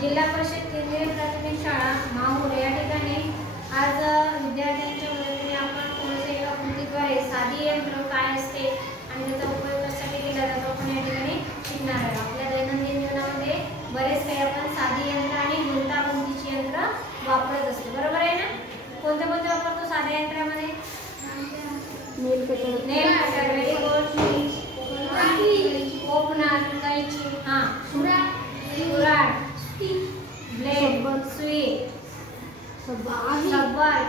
जिल्हा परिषद केंद्रीय प्राथमिक शाळा माहूर या ठिकाणी आज विद्यार्थ्यांच्या मदतीने आपण थोडेसे एका कृतीद्वारे साधी यंत्र काय असते आणि त्याचा उपयोग कशासाठी केला जातो आपण या ठिकाणी शिकणार आहे। आपल्या दैनंदिन जीवनामध्ये बरेच काही आपण साधी यंत्र आणि गुंतागुंतीची यंत्र वापरत असतो, बरोबर आहे ना? कोणते कोणते वापरतो साध्या यंत्रामध्ये? नेल कटर, व्हेरी गुड, ओपनर, कैची, हां, कुऱ्हाड, ब्लेड, सुई, सब्बर,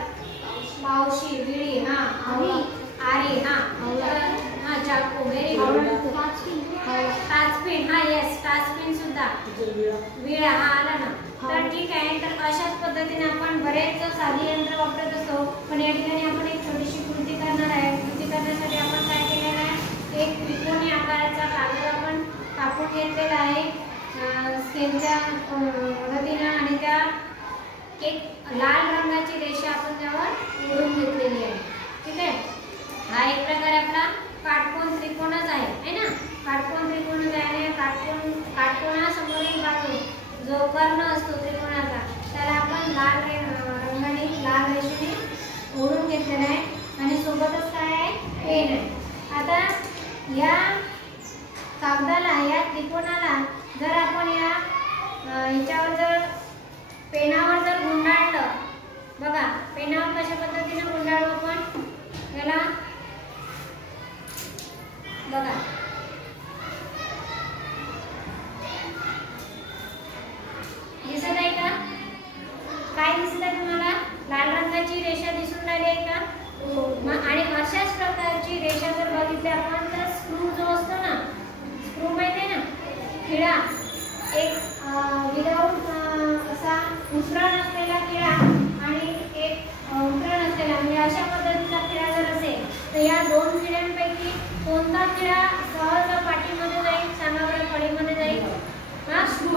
पावशी, विळी, हां, आरी, हां, चाकू, व्हेरी गुड, टाचपिन, हां, येस, टाचपिन सुद्धा, विळा, हां, आला ना? तर ठीक आहे। तर अशाच पद्धतीने आपण बरेच साधी यंत्र वापरत असतो, पण या ठिकाणी आपण एक छोटीशी कृती करणार आहे। कृती करण्यासाठी आपण काय केलेलं आहे, एक त्रिकोणी आकाराचा कागद आपण कापून घेतलेला आहे स्केलच्या मदतीने आणि त्या एक लाल रंगाची रेषा आपण त्यावर ओढून घेतलेली आहे, ठीक आहे? हा एक प्रकारे आपला काटकोन त्रिकोणच आहे ना? काटकोन त्रिकोणच आहे आणि काटकोनासमोरील बाजू जो कर्ण असतो त्रिकोणाचा त्याला आपण लाल रंगाने लाल रेषेने ओढून घेतलेला आहे आणि सोबतच काय आहे, पेन आहे। आता या कागदाला, या त्रिकोणाला जर आपण याच्यावर जर पेनावर जर गुंडाळलं, बघा पेनावर कशा पद्धतीने गुंडाळू आपण याला, बघा दिसत आहे का? काय दिसत आहे तुम्हाला? लाल रंगाची रेषा दिसून राहिली आहे का? आणि अशाच प्रकारची रेषा जर बघितली आपण तर स्क्रू जो असतो ना, स्क्रू माहिती आहे ना, खिळा, एक विदाउट असा उतरण असलेला खिळा आणि एक उतरण असलेला, म्हणजे अशा पद्धतीचा खिळा जर असेल तर या दोन खिळ्यांपैकी कोणता खिळा सहज पाठीमध्ये जाईल, सांगा बरं, फळीमध्ये जाईल? हा, स्क्रू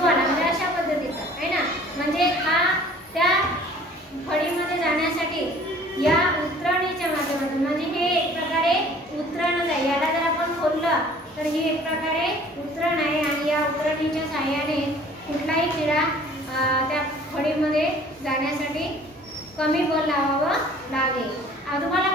वाला, म्हणजे अशा पद्धतीचा आहे ना? म्हणजे हा त्या फळीमध्ये जाण्यासाठी या उतरणीच्या माध्यमातून, म्हणजे हे एक प्रकारे उतरणच आहे। याला जर आपण खोललं तर ही एक प्रकारे उतरण आहे आणि या उतरणीच्या सहाय्याने कुठलाही खिळा त्या फळीमध्ये जाण्यासाठी कमी बल लावावं लागेल। तुम्हाला